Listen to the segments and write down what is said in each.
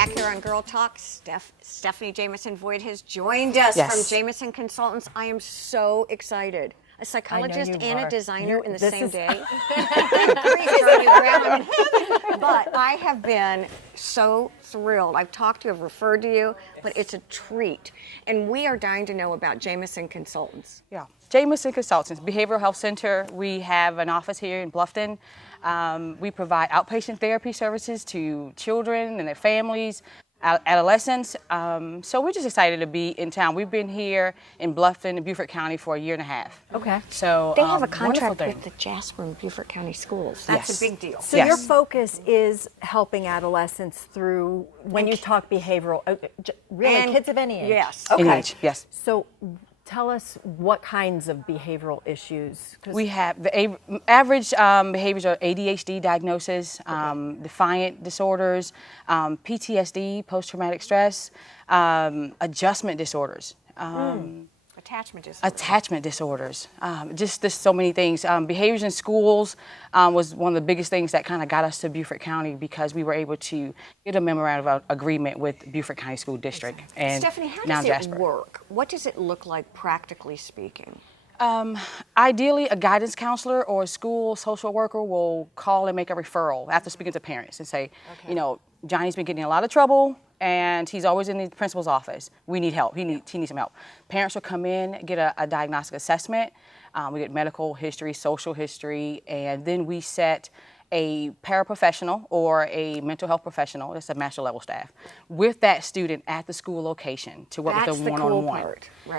back here on Girl Talk. Stephanie Jamison-Void has joined us from Jamison Consultants. I am so excited. A psychologist and a designer in the same day. But I have been so thrilled. I've talked to you, I've referred to you, but it's a treat. And we are dying to know about Jamison Consultants. Yeah, Jamison Consultants, Behavioral Health Center. We have an office here in Bluffton. We provide outpatient therapy services to children and their families, adolescents. So we're just excited to be in town. We've been here in Bluffton and Beaufort County for a year and a half. Okay. So they have a contract with the Jasper and Beaufort County schools. That's a big deal. So your focus is helping adolescents through, when you talk behavioral, really and kids of any age? Yes. Okay. Any age, yes. So tell us what kinds of behavioral issues. We have the average behaviors are ADHD diagnosis, defiant disorders, PTSD, post-traumatic stress, adjustment disorders. Attachment disorders. Just there's so many things. Behaviors in schools was one of the biggest things that kind of got us to Beaufort County because we were able to get a memorandum of agreement with Beaufort County School District. And Stephanie, how now does Jasper. it work? What does it look like practically speaking? Ideally, a guidance counselor or a school social worker will call and make a referral after speaking to parents and say, you know, Johnny's been getting in a lot of trouble and he's always in the principal's office. We need help. He needs some help. Parents will come in, get a diagnostic assessment. We get medical history, social history, and then we set a paraprofessional or a mental health professional, that's a master level staff, with that student at the school location to work with them one-on-one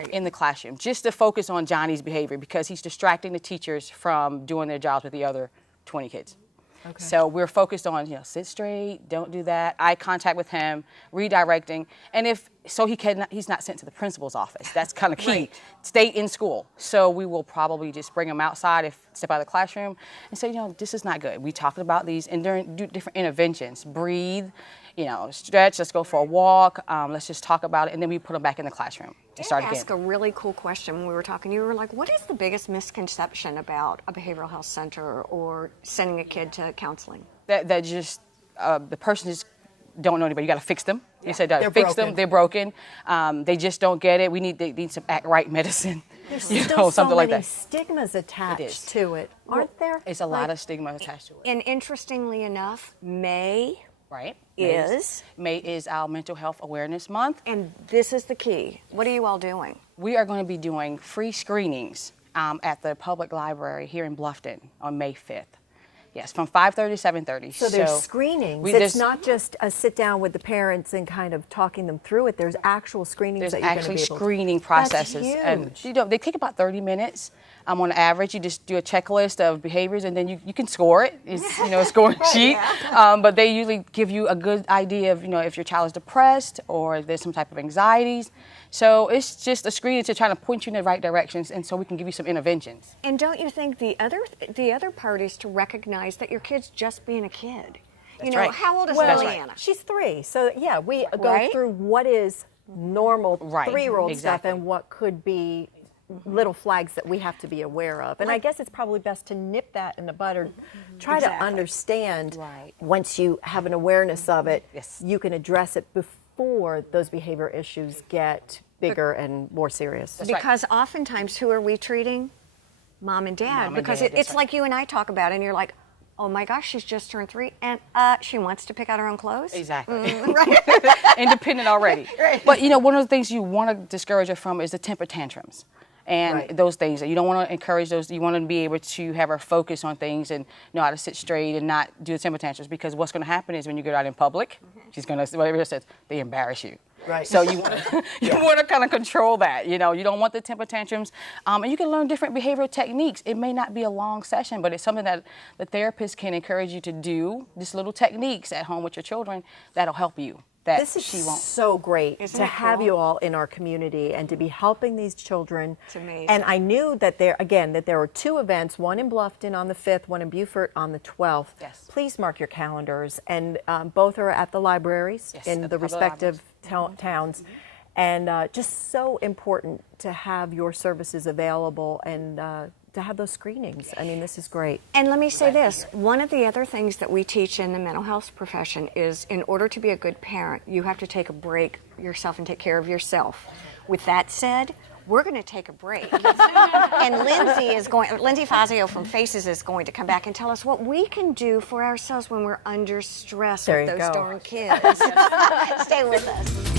in the classroom, just to focus on Johnny's behavior because he's distracting the teachers from doing their jobs with the other 20 kids. Okay. So we're focused on, you know, sit straight, don't do that, eye contact with him, redirecting, and he's not sent to the principal's office. That's kind of key. Stay in school. So we will probably just bring him outside, step out of the classroom, and say, you know, this is not good. We talked about these and do different interventions. Breathe, you know, stretch. Let's go for a walk. Let's just talk about it, and then we put them back in the classroom to start again. I asked a really cool question when we were talking. You were like, what is the biggest misconception about a behavioral health center or sending a kid to counseling? That just the person just don't know anybody. You got to fix them. You said They're fix broken. them. They're broken. They just don't get it. They need some act right medicine. There's you still know, something so like many that. stigmas attached to it, aren't there? It's a lot of stigma attached to it. And interestingly enough, May May is our Mental Health Awareness Month. And this is the key. What are you all doing? We are going to be doing free screenings at the public library here in Bluffton on May 5th. Yes, from 5:30 to 7:30. So there's screenings. It's not just a sit down with the parents and kind of talking them through it. There's actual screenings that you're going to be able to. There's actually screening processes. That's huge. And you know, they take about 30 minutes. On average, you just do a checklist of behaviors and then you can score it. It's, you know, a scoring sheet. But they usually give you a good idea of, you know, if your child is depressed or if there's some type of anxieties. So it's just a screening to try to point you in the right directions, and so we can give you some interventions. And don't you think the other part is to recognize that your kid's just being a kid? You know, how old is Liliana? She's 3. So yeah, we go through what is normal 3-year-old stuff and what could be little flags that we have to be aware of. And I guess it's probably best to nip that in the bud or try to understand once you have an awareness of it, you can address it before those behavior issues get bigger and more serious. Because oftentimes, who are we treating? Mom and Dad. Because it's like you and I talk about it, and you're like, oh my gosh, she's just turned 3, and she wants to pick out her own clothes? Exactly. Independent already. But, you know, one of the things you want to discourage her from is the temper tantrums. And those things, you don't want to encourage those. You want to be able to have her focus on things and know how to sit straight and not do the temper tantrums, because what's going to happen is when you get out in public, she's going to, whatever it says, they embarrass you. So you want to kind of control that. You know, you don't want the temper tantrums. And you can learn different behavioral techniques. It may not be a long session, but it's something that the therapist can encourage you to do, just little techniques at home with your children that'll help you. This is so great to have you all in our community and to be helping these children. It's amazing. And I knew that there were 2 events, one in Bluffton on the 5th, one in Beaufort on the 12th. Please mark your calendars, and both are at the libraries in the respective towns. And just so important to have your services available and have those screenings. I mean, this is great. And let me say this, one of the other things that we teach in the mental health profession is in order to be a good parent, you have to take a break yourself and take care of yourself. With that said, we're going to take a break. And Lindsay Fazio from Faces is going to come back and tell us what we can do for ourselves when we're under stress with those darn kids. Stay with us.